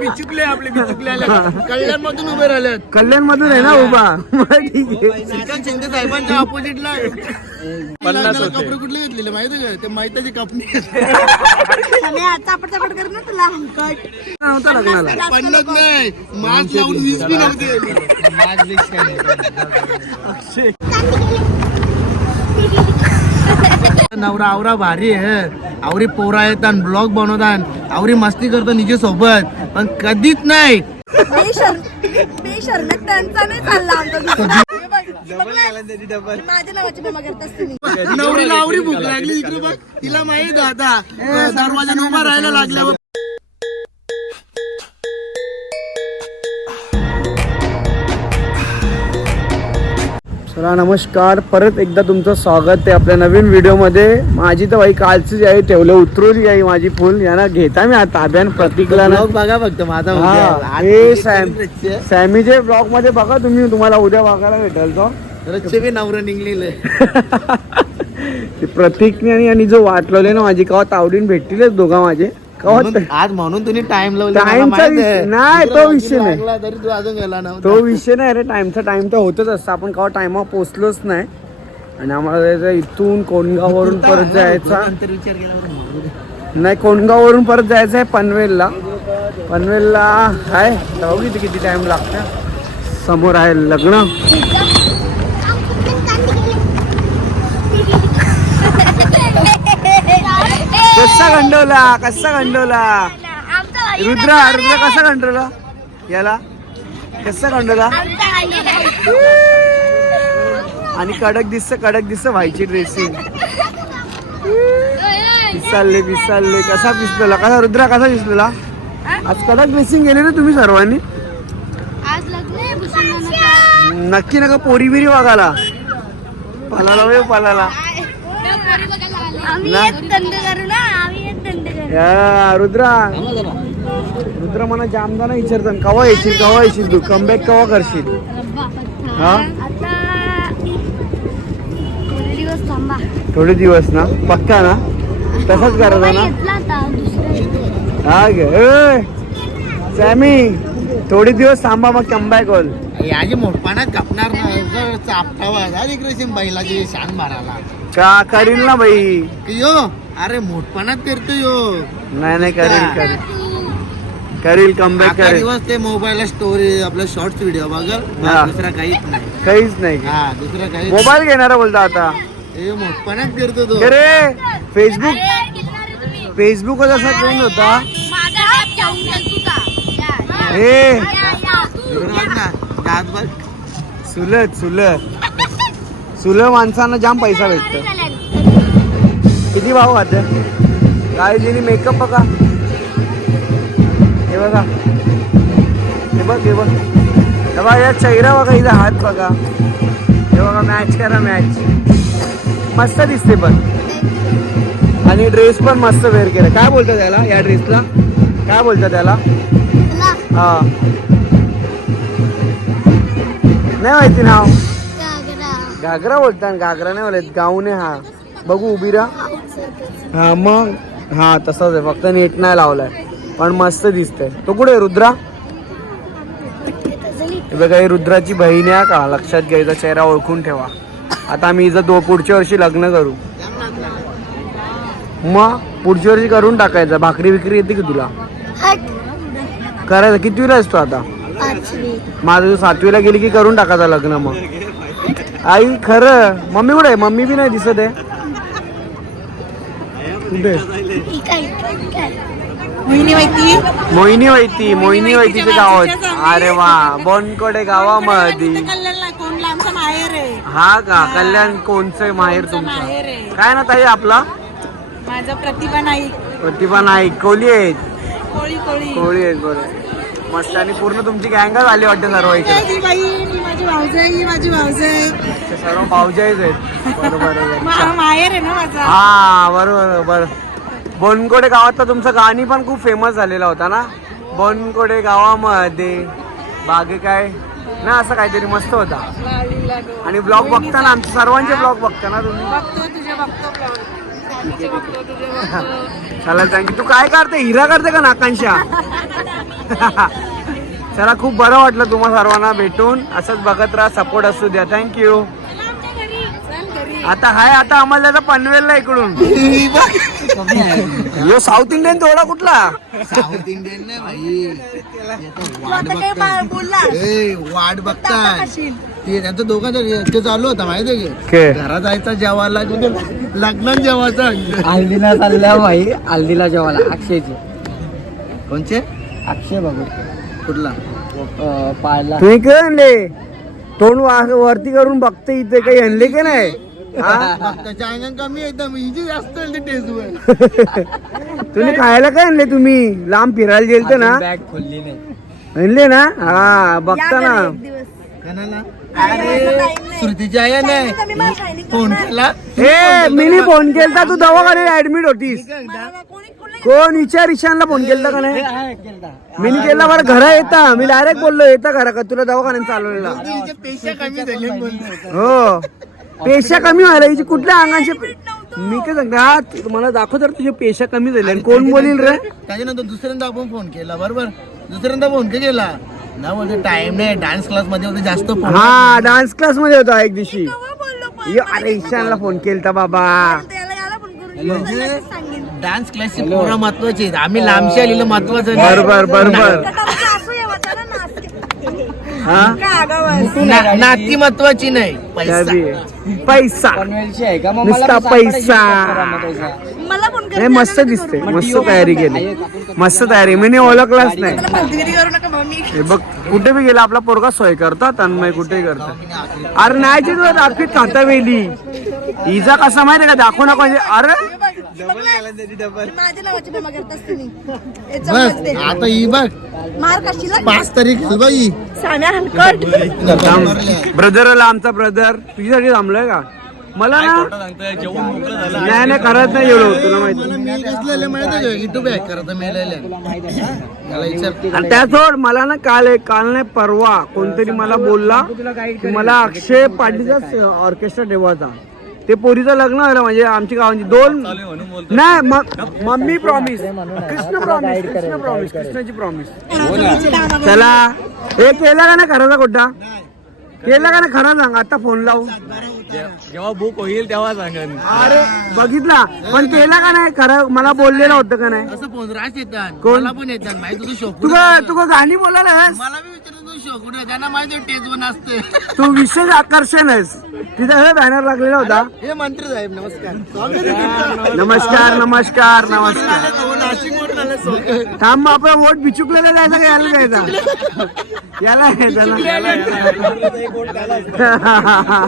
बिचुकले आपले बिचुकले कल्याण मधून उभे राहिलेत. कल्याण मधून आहे ना उभा. ठीक आहे. श्रीकांत शिंदे साहेबांच्या ऑपोजिटला पन्नास होते. कपडे कुठले घेतलेले माहिती का? ते माहितीची कंपनी चापट चापट कर ना तुला हंकट. नव्हता लग्नाला पन्नास नाही मास्क लावून वीस बी नव्हते. नवरा आवरा भारी आहे आवरी पोरा येतात ब्लॉग बनवतात आवरी मस्ती करतो निजे सोबत पण कधीच नाही. त्यांचा चालला आमचा. माझ्या नावाची बेमा नवरीला आवरी भूक लागली इकडे बघ. तिला माहीत आहे आता दरवाजा उभा राहायला लागल्यावर चला नमस्कार. परत एकदा तुमचं स्वागत आहे आपल्या नवीन व्हिडिओमध्ये. माझी तर बाई कालचीच आहे ठेवलं उतरवली आहे माझी फुल. यांना घेता मी आता ताब्यान प्रतीकला ना. बघा फक्त माझा हा, सॅम? सॅमीचे ब्लॉगमध्ये बघा तुम्ही तुम्हाला उद्या बघायला भेटेल तो. नवरं निघलेले. प्रतीकने आणि- जो वाटलेले ना माझी कवा तावडीन भेटतीलच दोघा माझे. म्हणून- आज म्हणून तुम्ही टाइम लावला मला Time चा माहीत विषय- आहे. नाही, दुसरा तो विषय नाही. लागला तरी तू अजून गेला नव्हता. तो विषय नाही रे टाइमचा टाइम तर होतच असतं. आपण कवा टाइमवर पोचलोच नाही. आणि आम्हाला जायचं इथून कोणगाववरून परत जायचा नंतर विचार केल्यावर मरू दे. नाही कोणगाववरून परत जायचं आहे पनवेलला. पनवेलला आहे जाऊ किती किती टाइम लागतं. समोर आहे लग्न. कसा गंडवला? कसा गंडवला? रुद्रा रुद्रा कसा गंडवला? याला? कसा गंडवला? आणि कडक दिसत कडक दिसत व्हायची ड्रेसिंग पिसालले पिसालले कसा पिसलेला कसा रुद्रा कसा पिसलेला आज कडक ड्रेसिंग गेले ना तुम्ही सर्वांनी? नक्की नका पोरी बिरी वागाला पलाला वे पलाला. रुद्रा. रुद्रा मला जामदाना विचारतात कवा येशील कवा येशील तू? कमबॅक कवा करशील? हा? आता थोडे दिवस थांबा. थोडे दिवस ना? पक्का ना? तसंच करायचं ना? हा गे सॅमी थोडे दिवस थांबा मग कमबॅक होल याची मोठपानात कापणार नाही. जर चापटावा बैलाची शान मारायला. का करील ना बाई? की यो अरे मोठपानात करतो यो. नाही नाही करील करील. करील कमबॅक अख्खा करेल. दिवस ते मोबाईलला स्टोरी आपला शॉर्ट व्हिडिओ बघ. हा. दुसरा काहीच नाही. काहीच नाही. हा दुसरा काही मोबाईल घेणारा बोलता आता. हे मोठपानात करतो तो. अरे फेसबुक फेसबुक असा ट्रेंड होता. हे दात बघ. सुलत सुलत. सुल माणसांना जाम पैसा भेटतो. किती भाव खाते काय जिनी मेकअप बघा. हे बघा. हे बघ हे बघ. बघा या चेहरा बघा इथं हात बघा. हे बघा मॅच करा मॅच मस्त दिसते पण. आणि ड्रेस पण मस्त वेअर केला. काय बोलतात त्याला या ड्रेसला काय बोलतात त्याला? हा. नाही माहिती नाव. घागरा बोलतात घागरा नाही बोलत गाऊन आहे हा. बघू उभी राहा. हा मग हा तसाच आहे. फक्त नेट नाही लावलाय. पण मस्त दिसतंय. तो कुठे रुद्रा? बघा ही रुद्राची बहीण आहे का? लक्षात घ्यायचा चेहरा ओळखून ठेवा. आता आम्ही हिचं दो पुढच्या वर्षी लग्न करू. मग पुढच्या वर्षी करून टाकायचं. भाकरी विक्री येते की तुला? करायचं. कितवीला असतो आता? माझं सातवीला गेली की करून टाकायचं लग्न मग? आई खरं. मम्मी कुठे आहे? मम्मी बी नाही दिसत आहे. कुठे? मोहिनी माहिती? मोहिनी वैती मोहिनी गावात. अरे वा बोनकोडे गावामध्ये. हा का? कल्याण कोणचं माहेर माहेर तुमचं काय ना ताई आपला? माझा प्रतिभा नाईक. प्रतिभा नाईक. कोहली आहेत? कोळी कोळी. आहेत बरं मस्त. आणि पूर्ण तुमची गँगच आली वाटते सर्व इकडे. माझी ही माझी सर्व भाऊजाईच आहेत. बरोबर माहेर आहे ना माझा. हा बरोबर बरोबर. बनकोडे गावात तर तुमचं गाणी पण खूप फेमस झालेला होता ना? बनकोडे गावामध्ये. बागे काय? ना असं काहीतरी मस्त होता. आणि ब्लॉग बघता ना आमचे सर्वांचे ब्लॉग बघता ना तुम्ही? चला थँक्यू तू काय करते? हिरा करते का नाकांशा? चला खूप बरं वाटलं तुम्हा सर्वांना भेटून. असंच बघत राहा सपोर्ट असू द्या. थँक्यू आता हाय आता आम्हाला त्याचा पनवेलला इकडून. यो साऊथ इंडियन थोडा कुठला? साऊथ इंडियन नाही भाई. वाट बघताय. खाशील. ते त्यांचं दोघांचं ते चालू होता माहितीये के? की घरात जायचा जेवायला लग्नात जेवायचा. हल्दीला चालल्या बाई हल्दीला जेवायला. अक्षयची. कोणचे? अक्षय बाबू. कुठला? पाहायला. तुम्ही काय आणले. तोंड वा- वरती करून बघते इथे काही आणले की नाही? हा? त्याच्या अंगण कमी एकदम. हिची जास्त टेस्ट तुम्ही खायला काय आणले तुम्ही? लांब फिरायला गेलते ना? बॅग खोलली नाही. आणले ना? हा बघता ना दिवस. कणाला. श्रुतीची आहे. मला नाही फोन. केला. ए मीनी फोन केलता तू दवाखान्यात ऍडमिट होतीस. मला कोणी विचार ईशानला फोन केलता का नाही? आहे, केलता. मी केला बरं घरा येता. मी डायरेक्ट बोललो येता घरा का? तुला दवाखान्यात चालवलेला तिचे पेशा कमी झाले बोलतो हो. पेशा कमी व्हायला हिची कुठल्या अंगाचे मी काय सांगता हा, तुम्हाला दाखव तर तुझे पेशा कमी झाले. आणि कोण बोलील रे? त्याच्यानंतर दुसऱ्यांदा आपण फोन केला बरोबर? दुसऱ्यांदा फोन का केला? ना टाइम नाही डान्स क्लासमध्ये होते जास्त हा डान्स क्लासमध्ये होता एक दिवशी केव्हा बोललो पण यो, अरे ईशानला फोन केलता बाबा त्याला याला करून डान्स क्लासची पोरं महत्वाची आहेत. आम्ही लांबशी आलेलो महत्वाचं नाही. बरोबर बरोबर असू नाचते. हा काय. ना- नाती महत्वाची नाही त्या पैसा बी. पैसा पनवेलची आहे का मग नुसता पैसा. सांग करा मग पैसा. मला नाही मस्त दिसते. मस्त तयारी केली. मस्त तयारी. मी ओळखलाच नाही. हे बघ कुठे बी गेला आपला पोरगा सोय करता तन्मय कुठेही करता अरे नाही ते तुला दाखवीत खाता वेली. हिचा कसा माहिती का? दाखवू नका. म्हणजे अरे. आता ही बघ. पाच हलकट ब्रदरला आमचा ब्रदर. तुझ्यासाठी थांबलोय का? मला ना नाही नाही करत नाही एवढं तुला माहिती. आहे करायचं आणि त्या सोड मला ना काल काल नाही परवा कोणतरी मला बोलला की मला अक्षय पाटीलचा ऑर्केस्ट्रा ठेवायचा. ते पोरीचं लग्न व्हायला म्हणजे आमची गावांची दोन नाही म- mummy promise Krishna promise Krishna promise कृष्णाची प्रॉमिस चला. हे केला का ना खराचा कोटा? केला का ना खरा सांग आता फोन लावू. जेव्हा बुक होईल तेव्हा सांगन. अरे बघितला. पण केला का नाही खरं मला बोललेलं होतं का नाही? असं फोन राज येतात. कोण? मला पण येतात. माहिती तुझं शोक तू का तू का गाणी बोलायला मला बी तू शोक त्यांना माहिती टेज वन असते तू विशेष आकर्षण आहेस तिथे हे बॅनर लागलेला होता. हे मंत्री साहेब नमस्कार. नमस्कार नमस्कार नमस्कार. नाशिक वरून आले सोबत. थांब मग आपला वोट बिचुकलेला जायचा का याला जायचा याला यायचा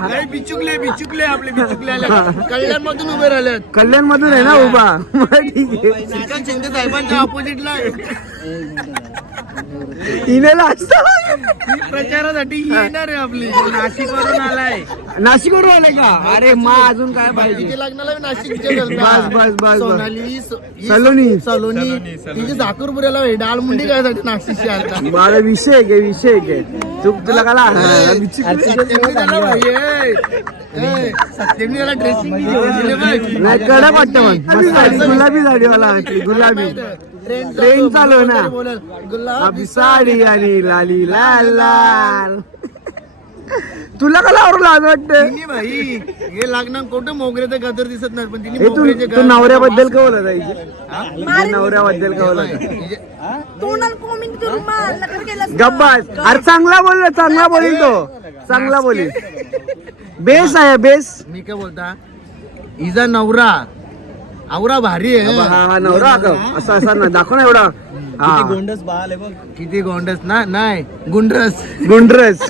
नाही बिचुकले बिचुकले आपले बिचुकले कल्याण मधून उभे राहिले कल्याण मधून आहे ना उभा. मग ठीक आहे. श्रीकांत शिंदे साहेबांच्या ऑपोजिटला इनेला असतं. प्रचारासाठी ही येणार आहे आपली. नाशिक वरून आलाय. नाशिकवरून आले का? अरे मा अजून काय पाहिजे? लग्नाला नाशिकचे बस, बस, बस. सोनाली स- सलोनी. सलोनी. तिची डाळ मुंडी काय साठी नाशिकची आता. मला विषय आहे विषय आहे तू तुला कला सत्यमनी त्याला भाई, ए, ए, सत्यमनी त्याला ड्रेसिंग नाही कडक वाटतं मग मस्त आहे. गुलाबी साडीवाला वाटली, गुलाबी. ट्रेन चालू आहे ना. गुलाब साडी आणि लाली लाल लाल तुला का लावलं लाज वाटतं? तिने भाई हे लागणार कुठं मोगऱ्याचं गदर दिसत नाही पण तिने तू मोगऱ्याचे तू नवऱ्याबद्दल का बोलत आहे? तुझ्या नवऱ्याबद्दल का बोलत आहे? तोंडाला कोमिंग तू रुमाल नका केलास ना. गब्बास अरे चांगला बोल चांगला बोलील तो. चांगला बोलील. बेस आहे बेस. मी काय बोलता? हिचा नवरा. आवरा भारी आहे. हा हा नवरा का असा असा ना. दाखव ना एवढा. हा. गोंडस बाल आहे बघ. किती गोंडस. ना नाही गुंडस. गुंडरस.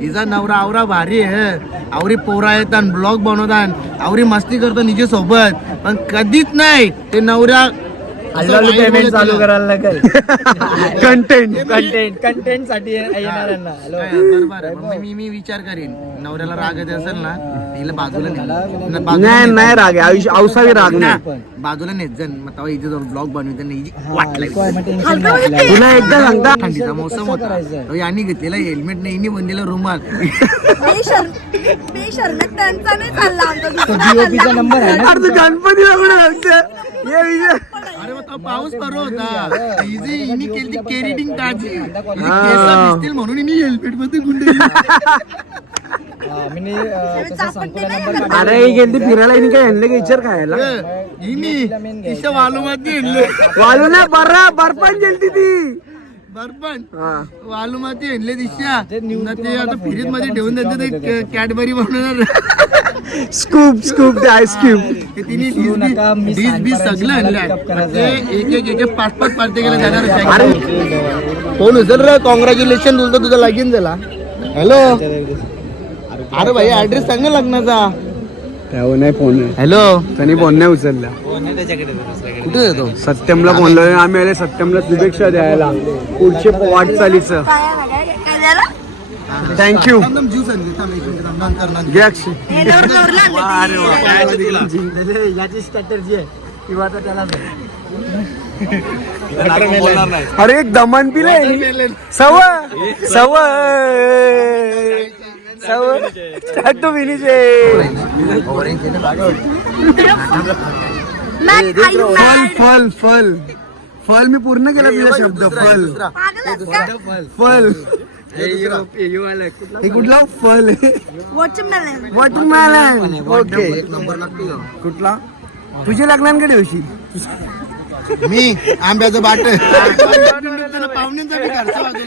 हिचा नवरा आवरा भारी आहे. आवरी पोरा येतात ब्लॉग बनवतात. आवरी मस्ती करतो निजे सोबत पण कधीच नाही ते नवरा वाईट पेमेंट चालू. करायला लागेल कंटेंट कंटेंट कंटेंटसाठी येणाऱ्यांना. हॅलो काय, बरोबर आहे. मग मी मी विचार करीन. नवऱ्याला राग येत असेल ना तिला बाजूला ने. ना, बाजूला नाही. नाही राग आहे. आयुष्य अवसावी राग ना, नाही. बाजूला नेत जण मग तेव्हा इथे जाऊन ब्लॉग बनवते ना हिची वाटलं हलकं म्हणजे तुला एकदा सांगता. थंडीचा मौसम होता. यांनी घेतलेला हेल्मेट नाही. यांनी बनलेला रुमाल. मी शर मी शर्मेत त्यांचा नाही चालला आमचा. दुसरा चालला. नंबर आहे अरे तू गणपती बघून सांगते हे विजय. अरे मग तो पाऊस पडत होता हिची हिने केली केरिटिंग ताजी हिने हा. केस दिसतील म्हणून हिने हेल्मेटमध्ये गुंडे अरे ही गेली फिरायला हिने काय आणलं का विचार खायला? हिने तिच्या वालूमध्ये आणले. वालू ना बर्रा बर्फान गेलती ती. बरपण हा. वालूमध्ये आणले दिशा ते आता फ्रीजमध्ये ठेवून देते ते कॅडबरी बनवणार. स्कूप स्कूप ते आईस क्यूब सगळं आणलं ते एक एक एक एक पाच पाच पार्टी गेला जाणार फोन उचल रे? कॉंग्रॅच्युलेशन तुझं तुझं लगीन झाला. हॅलो अरे भाई ऍड्रेस सांग ना लग्नाचा. त्यावर नाही फोन हॅलो त्यांनी फोन नाही उचलला. कुठे येतो सत्यमला फोन लावले आम्ही आले सत्यमला शुभेच्छा द्यायला. पुढचे वाटचालीचं. थँक्यू. याची स्ट्रॅटर्जी आहे. किंवा आता त्याला अरे एक दमन पिले. सव सव सव टू फिनिश फल. फल फल. फल मी पूर्ण केला तुझा शब्द फल? फल. हे कुठला फल. वॉटरमॅलन ओके कुठला? तुझे लग्नानकडे होशी. मी आंब्याचं बाट.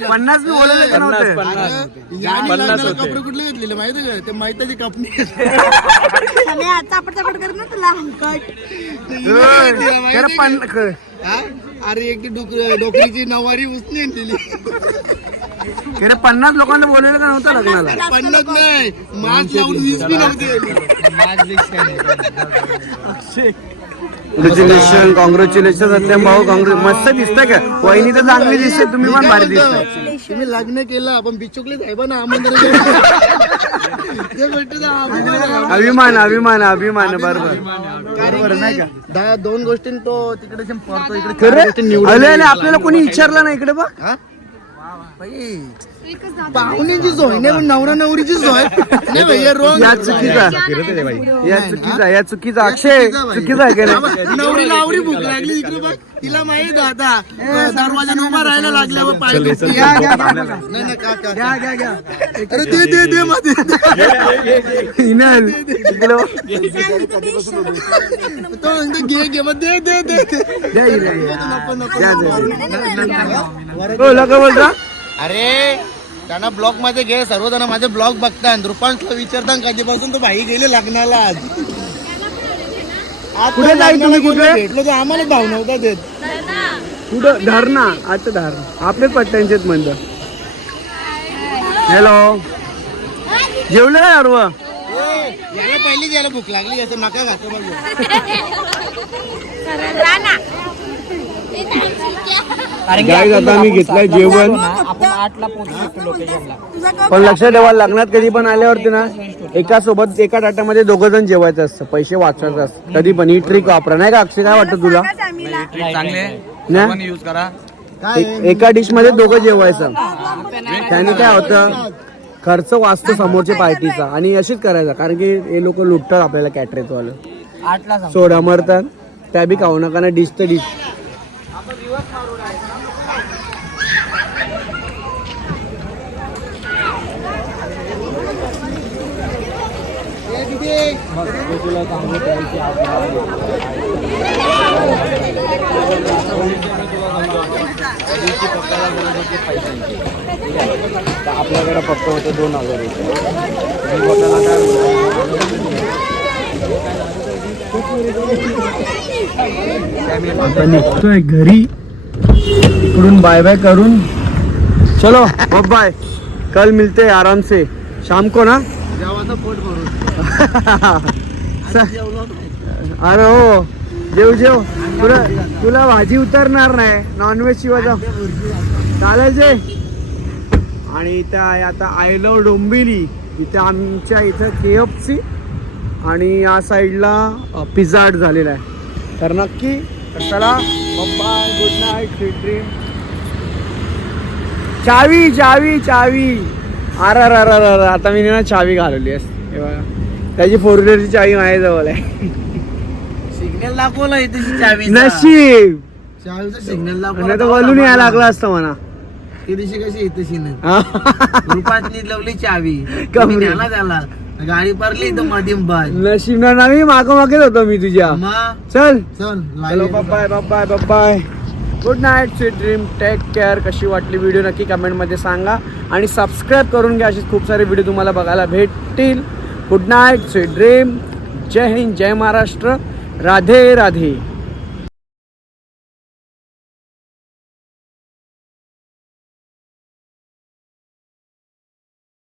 पन्नास मी बोलायला कपडे कुठले घेतलेले माहिती का? ते माहिती कंपनी आणि आता चापट चापट कर ना तुला. हंकट खरं पण ख- अरे एक ती डुक- डोकरीची नवारी उचली खरं पन्नास लोकांना बोलायला का नव्हतं लग्नाला? पन्नास नाही मास्क लावून वीस बी नव्हते. कॉंग्रॅच्युलेशन कॉंग्रॅच्युलेशन सत्यम भाऊ काँग्रेस मस्त दिसतंय का? वहिनी तर चांगली दिसते तुम्ही पण भारी दिसताय. तुम्ही लग्न केलं आपण बिचुकले साहेबांना आमंत्रण. अभिमान आहे. अभिमान अभिमान अभिमान बरोबर. दोन गोष्टी तो तिकडे अरे अरे, आपल्याला कोणी विचारलं नाही इकडे बघ. पाहुण्यांची सोय नाही पण नवरा नवरीची सोय नाही भैया रोज या चुकीचा. या चुकीचा या चुकीचा अक्षय चुकीचा नवरीला आवरी भूक लागली इकडे बघ. तिला माहीत आता दरवाजा उभा राहायला लागल्यावर काका अरे दे दे दे मध्ये. तो म्हणतो घे घे मग दे दे दे. नको. हो बोलता अरे त्यांना ब्लॉगमध्ये घे सर्वजण माझे ब्लॉग बघतात रुपांशला विचारतात कधीपासून तो भाई गेले लग्नाला आज कुठे जाईल तुम्ही, कुठे? गेलो, भेटलो तर आम्हाला भाव नव्हता देत कुठं? धरणा. आता धरणा. आपलेच पट्ट्यांचेच म्हणतं हॅलो जेवलं काय अर्व याला पहिलीच याला भूक लागली असं नका घातो बघ. गाईज आता आम्ही घेतलंय जेवण. आपण आठला पोहोचू शकतो लोकेशनला तुझा कप पण लक्षात ठेवा लग्नात कधी पण आल्यावरती ना एका सोबत एका ताटामध्ये दोघं जण जेवायचं असतं पैसे वाचवायचं असतं कधी पण ही ट्रिक वापरा. नाही का अक्षय काय वाटतं तुला? एका डिशमध्ये दोघं जेवायचं. त्याने काय होतं? खर्च वाचतो समोरच्या पार्टीचा. आणि अशीच करायचा कारण की हे लोक लुटतात आपल्याला कॅटरेत वालं. आठला सांग सोडा मरतात. त्या बी खाऊ नका ना डिश तर डिश आपल्याकडे फक्त होते दोन हजार निघतोय घरी. इकडून बाय बाय करून. चलो बाय कल मिलते आराम से शाम को ना पोट भरून. अरे हो. जेव जेव. तुला तुला भाजी उतरणार नाही. नॉनव्हेज शिवाय चालायचे. आणि इथं आहे आता आय लव डोंबिली इथे आमच्या इथं के एफ सी आणि या साईडला पिझ्झा हट झालेला आहे. तर नक्की तर चला. Bye good night sweet dream चावी चावी चावी. अर अर अर अरे आता मी ना चावी घालवली आहे हे बघा. त्याची फोर व्हीलरची चावी माझ्याजवळ आहे. सिग्नल दाखवलं इथे चावी नशीब. चावीचं सिग्नल नाही तर यायला लागला असतं म्हणा. ती दिवशी कशी येते सीन हा. रुपातली लवली चावी. कमरी. तुम्ही न्याला त्याला. गाडी पडली तर मधीम बंद नशिबानं मी मागं मागेच होतो मी तुझ्या. चल. चल bye bye bye bye good night sweet dream take care कशी वाटली व्हिडिओ नक्की कमेंटमध्ये सांगा. आणि सबस्क्राईब करून घ्या. अशीच खूप सारे व्हिडिओ तुम्हाला बघायला भेटतील. गुड नाईट स्वीट ड्रीम जय हिंद जय महाराष्ट्र. राधे राधे.